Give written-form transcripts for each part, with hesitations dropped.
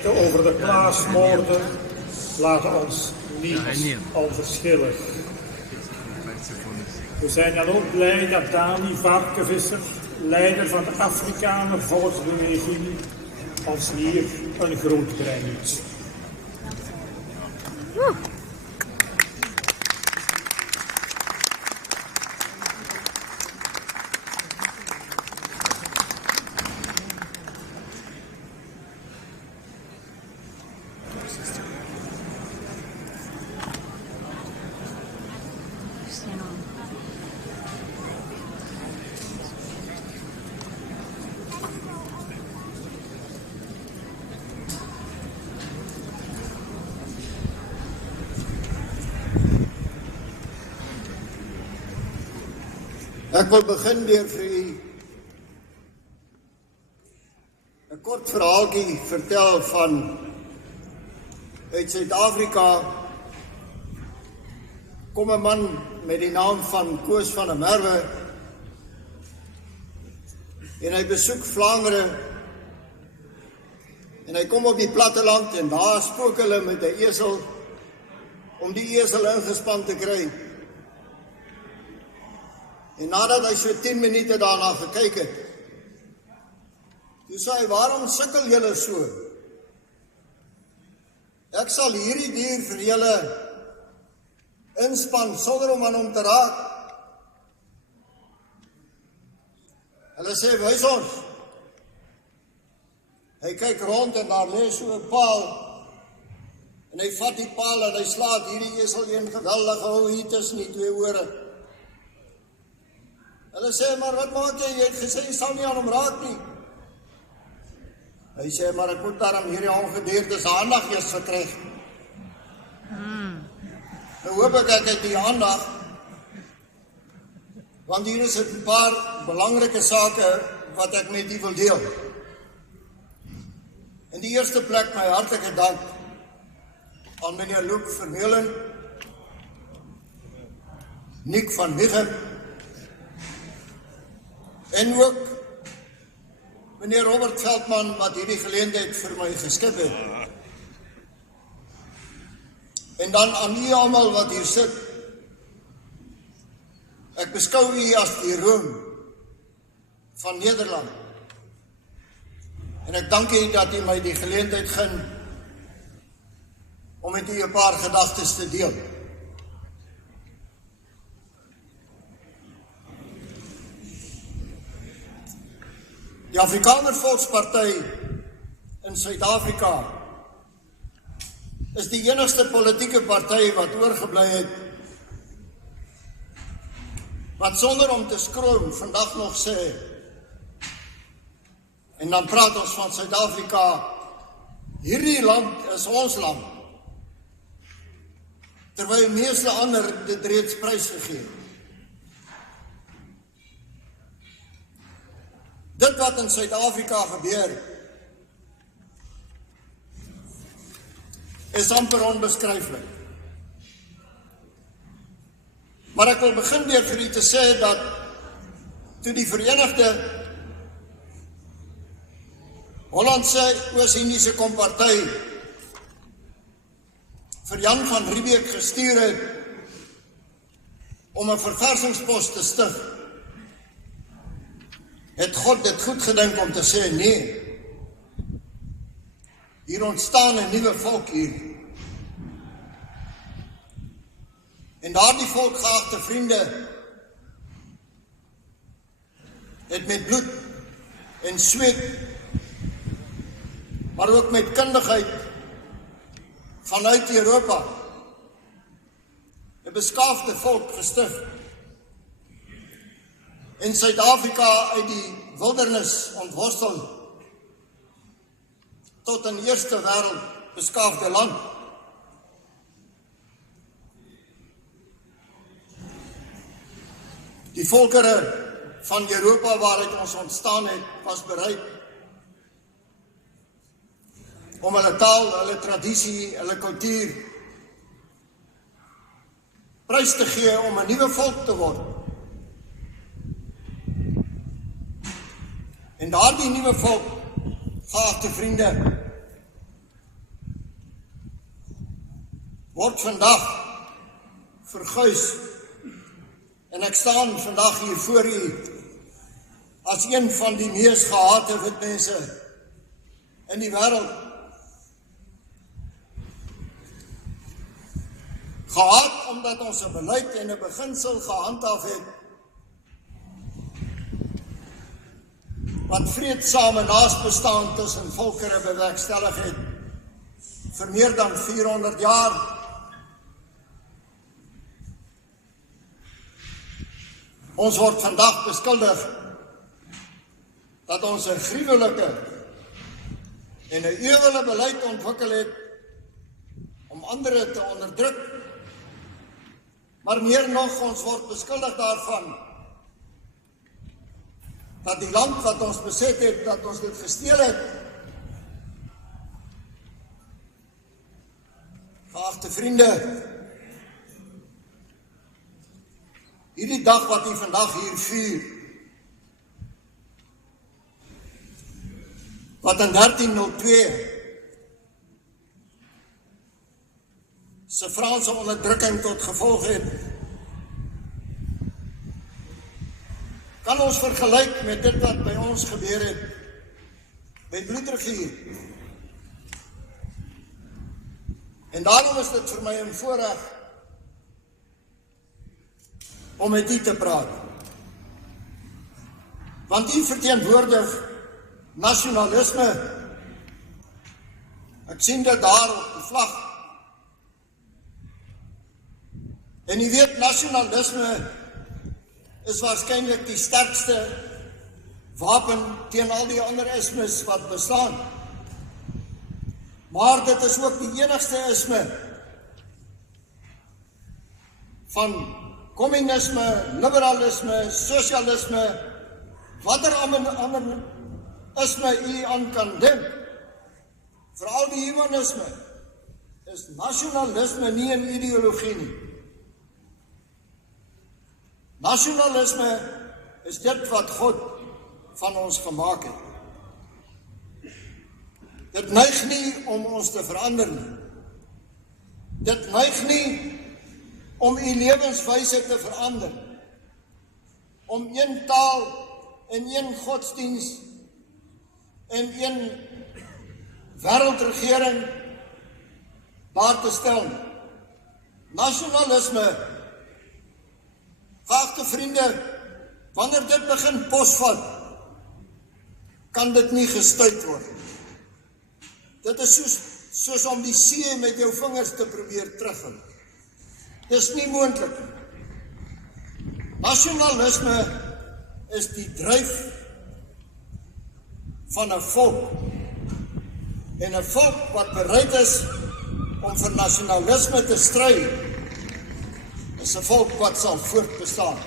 Over de Klaasmoorden laten ons niet onverschillig. We zijn dan ook blij dat Dani Varkenvisser, leider van de Afrikaner Volksbeweging, ons hier een groet brengt. Ek wil begin deur vir u 'n kort verhaaltjie vertel van uit Suid-Afrika kom 'n man met die naam van Koos van der Merwe en hy besoek Vlaandere en hy kom op die platteland en daar spook hulle met 'n esel om die esel ingespan te kry. En nadat hy so 10 minute daarna gekyk het, toe sê hy, waarom sukkel julle so? Ek sal hierdie dier vir julle inspan sonder om aan hom te raak. Hulle sê, wys ons. Hy kyk rond en daar lê so 'n paal en hy vat die paal en hy slaat hierdie esel een geweldige hou hier tussen die twee ore. Hulle sê, maar wat maak jy? Jy het gesê, jy sal nie aan hom raak nie. Hy sê, maar ek moet daarom hierdie ongedierte se aandag eers verkry. Nou hoop ek het die aandag, want hier is 'n paar belangrike sake wat ek met u wil deel. In die eerste plek my hartlike dank aan meneer Luc Vermeulen, Nick van Wichem, en ook meneer Robert Veldman wat hierdie geleentheid vir my geskep het. En dan aan u almal wat hier sit. Ek beskou u as die roem van Nederland. En ek dank u dat u my die geleentheid gun om met u 'n paar gedagtes te deel. Die Afrikaner Volksparty in Suid-Afrika is die enigste politieke party wat oorgebly het, wat sonder om te skroom vandag nog sê, en dan praat ons van Suid-Afrika, hierdie land is ons land, terwyl meeste ander dit reeds prysgegee. Dit wat in Suid-Afrika gebeur, is amper onbeskryflik. Maar ek wil begin deur vir u te sê dat toe die Verenigde Hollandse Oos-Indiese Komparty vir Jan van Riebeeck gestuur het om 'n verversingspos te stig, het God dit goed gedink om te sê, nee, hier ontstaan 'n nuwe volk hier. En daardie volk, geagte vriende, het met bloed en sweet, maar ook met kundigheid vanuit Europa 'n beskaafde volk gestig. In Suid-Afrika uit die wildernis ontworstel tot 'n eerste wêreld beskaafde land. Die volkere van Europa waaruit ons ontstaan het, was bereid om hulle taal, hulle tradisie, hulle kultuur prys te gee om 'n nuwe volk te word. En daardie nuwe volk, geagte vriende, word vandag verguis. En ek staan vandag hier voor u as een van die mees gehate wit mense in die wêreld. Gehaat omdat ons 'n beleid en 'n beginsel gehandhaaf het wat vreedsame naasbestaan tussen volkere bewerkstellig het vir meer dan 400 jaar. Ons word vandag beskuldig dat ons 'n gruwelike en 'n ewele beleid ontwikkel het om ander te onderdruk. Maar meer nog, ons word beskuldig daarvan dat die land wat ons beset het, dat ons dit gesteel het. Geagte vriende, hierdie dag wat u vandag hier vier, wat in 1302 se Franse onderdrukking tot gevolg het, kan ons vergelyk met dit wat by ons gebeur het by Bloedrivier. En daarom is dit vir my 'n voorreg om met u te praat. Want u verteenwoordig nasionalisme. Ek sien dit daar op die vlag. En u weet, nasionalisme is waarskynlik die sterkste wapen teen al die ander ismes wat bestaan. Maar dit is ook die enigste isme van communisme, liberalisme, socialisme, watter ander isme u aan kan dink, veral die humanisme, is nasionalisme nie 'n ideologie nie. Nasionalisme is dit wat God van ons gemaak het. Dit neig nie om ons te verander nie. Dit neig nie om u lewenswyse te verander. Om een taal en een godsdiens en een wêreldregering daar te stel. Nasionalisme, geagte vriende, wanneer dit begin posvat, kan dit nie gestuit word. Dit is soos om die see met jou vingers te probeer terughou. Dis nie moontlik. Nasionalisme is die dryf van 'n volk. En 'n volk wat bereid is om vir nasionalisme te stry, is 'n volk wat sal voortbestaan.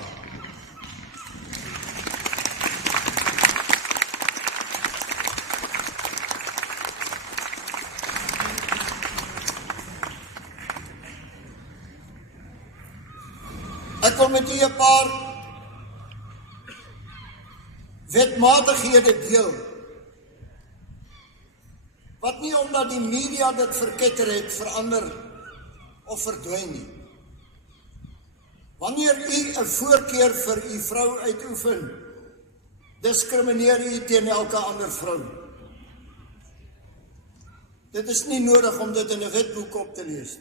Ek wil met u 'n paar wetmatighede deel, wat nie omdat die media dit verketter het, verander of verdwyn nie. Wanneer u 'n voorkeur vir u vrou uitoefen, diskrimineer u teen elke ander vrou. Dit is nie nodig om dit in 'n wetboek op te lees.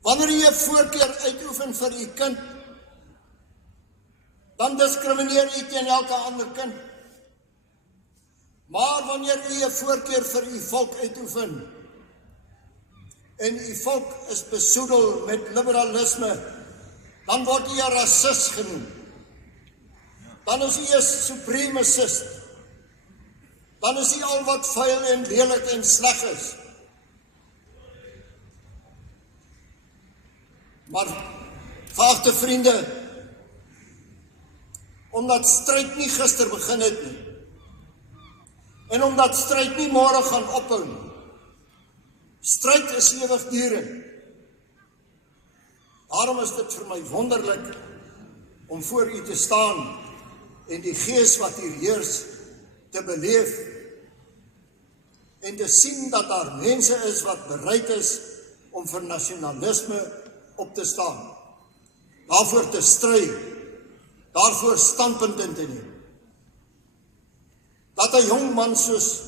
Wanneer u 'n voorkeur uitoefen vir u kind, dan diskrimineer u teen elke ander kind. Maar wanneer u 'n voorkeur vir u volk uitoefen, en u volk is besoedel met liberalisme, dan word u 'n rasis genoem. Dan is u 'n supremacist. Dan is u al wat vuil en lelik en sleg is. Maar, geagte vriende, omdat stryd nie gister begin het nie, en omdat stryd nie môre gaan ophou nie, stryd is ewigdurend. Daarom is dit vir my wonderlik om voor u te staan en die gees wat hier heers te beleef en te sien dat daar mense is wat bereid is om vir nasionalisme op te staan, daarvoor te stry, daarvoor standpunt in te neem. Dat 'n jong man soos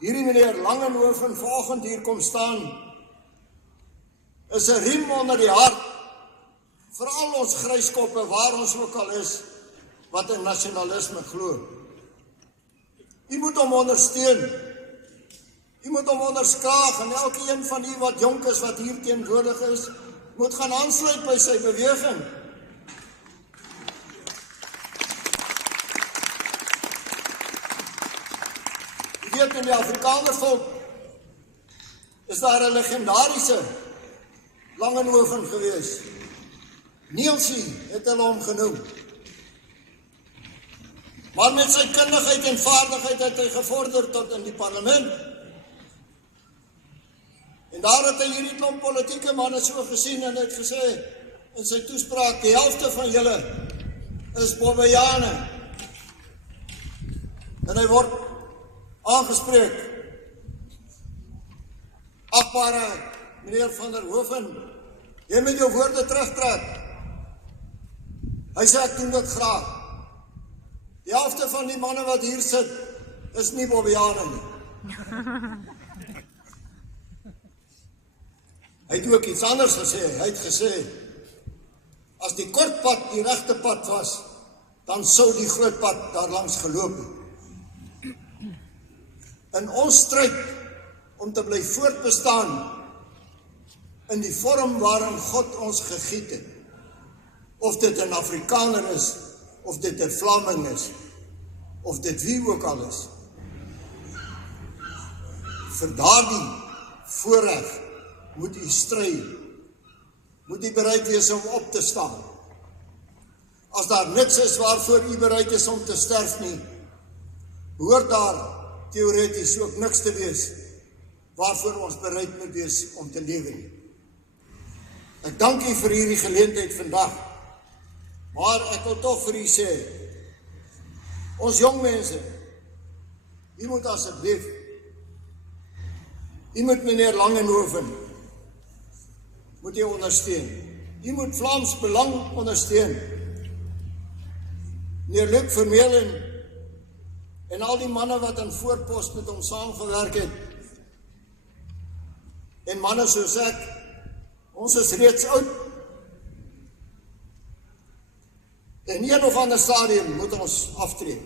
hierdie meneer Langenhoven vanoggend hier kom staan, is 'n riem onder die hart vir al ons gryskoppe waar ons ook al is, wat in nasionalisme glo. U moet hom ondersteun. U moet hom onderskraag, en elke een van u wat jonk is, wat hier teenwoordig is, moet gaan aansluit by sy beweging. U weet, in die Afrikaner volk is daar 'n legendariese Langenhoven gewees. Nielsie het hulle hom genoem. Maar met sy kundigheid en vaardigheid het hy gevorder tot in die parlement. En daar het hy hierdie klomp politieke manne so gesien en het gesê in sy toespraak, die helfte van julle is Bobbejane. En hy word aangespreek. Agbare meneer Van der Hoeven, jy moet jou woorde terugtrek. Hy sê, ek doen dit graag. Die helfte van die manne wat hier sit, is nie Bobbejane nie. Hy het ook iets anders gesê. Hy het gesê, as die kort pad die regte pad was, dan sou die groot pad daarlangs geloop het. In ons stryd om te bly voortbestaan in die vorm waarin God ons gegiet het, of dit 'n Afrikaner is, of dit 'n Vlaming is, of dit wie ook al is. Vir daardie voorreg moet u stry, moet u bereid wees om op te staan. As daar niks is waarvoor u bereid is om te sterf nie, behoort daar teoreties ook niks te wees waarvoor ons bereid moet wees om te lewe nie. Ek dank u vir hierdie geleentheid vandag, maar ek wil tog vir u sê, ons jong mense, u moet asseblief, u moet meneer Langenhoven, moet u ondersteun. U moet Vlaams Belang ondersteun. Meneer Luc Vermeulen en al die manne wat in voorpos met hom saamgewerk het, en manne soos ek, ons is reeds oud. In een of ander stadium moet ons aftree.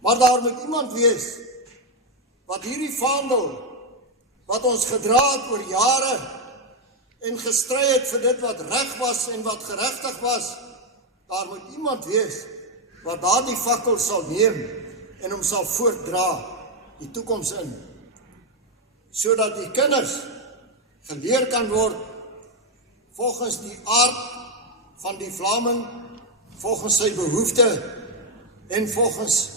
Maar daar moet iemand wees wat hierdie vaandel wat ons gedra het oor jare en gestry het vir dit wat reg was en wat geregtig was, daar moet iemand wees wat daardie fakkel sal neem en hom sal voortdra die toekoms in, sodat die kinders geleer kan word volgens die aard van die Vlaming, volgens sy behoefte en volgens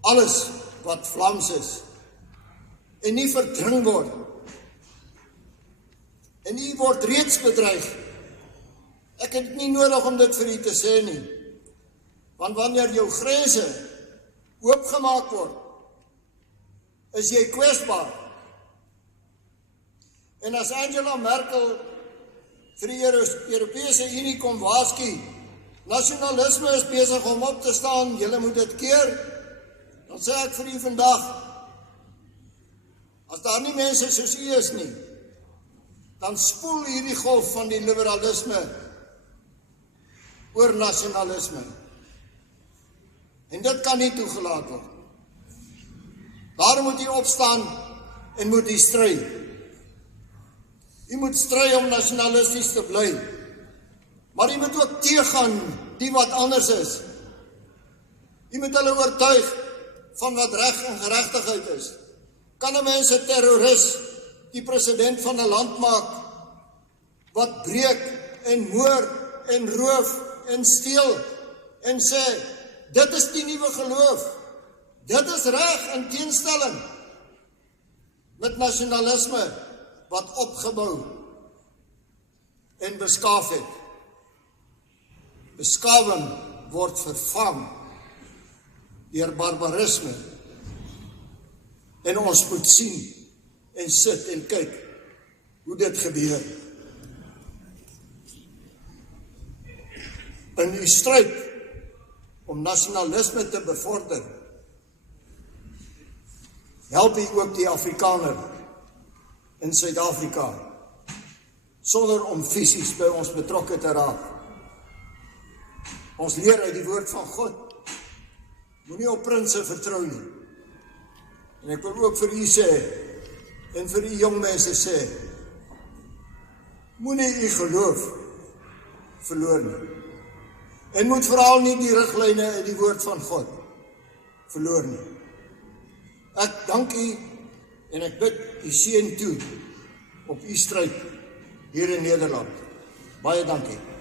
alles wat Vlaams is, en nie verdring word. En u word reeds bedreig. Ek het nie nodig om dit vir u te sê nie, want wanneer jou grense oopgemaak word, is jy kwesbaar. En as Angela Merkel vir die Europese Unie kom waarsku, nasionalisme is besig om op te staan, julle moet dit keer, dan sê ek vir u vandag, as daar nie mense soos u is nie, dan spoel hierdie golf van die liberalisme oor nasionalisme. En dit kan nie toegelaat word. Daarom moet u opstaan en moet u stry. U moet stry om nasionalisties te bly. Maar u moet ook teëgaan die wat anders is. U moet hulle oortuig van wat reg en geregtigheid is. Kan 'n mens 'n terroris die president van 'n land maak wat breek en moord en roof en steel en sê, dit is die nuwe geloof, dit is reg in teenstelling met nasionalisme wat opgebou en beskaaf het. Beskawing word vervang deur barbarisme. En ons moet sien en sit en kyk hoe dit gebeur. In die stryd om nasionalisme te bevorder, help hy ook die Afrikaner in Suid-Afrika, sonder om fisies by ons betrokke te raak. Ons leer uit die woord van God, moenie op prinse vertrou nie. En ek wil ook vir u sê, en vir die jong mense sê, moenie u geloof verloor nie. En moet veral nie die riglyne in die woord van God verloor nie. Ek dank u en ek bid u seën toe op u stryd hier in Nederland. Baie dankie.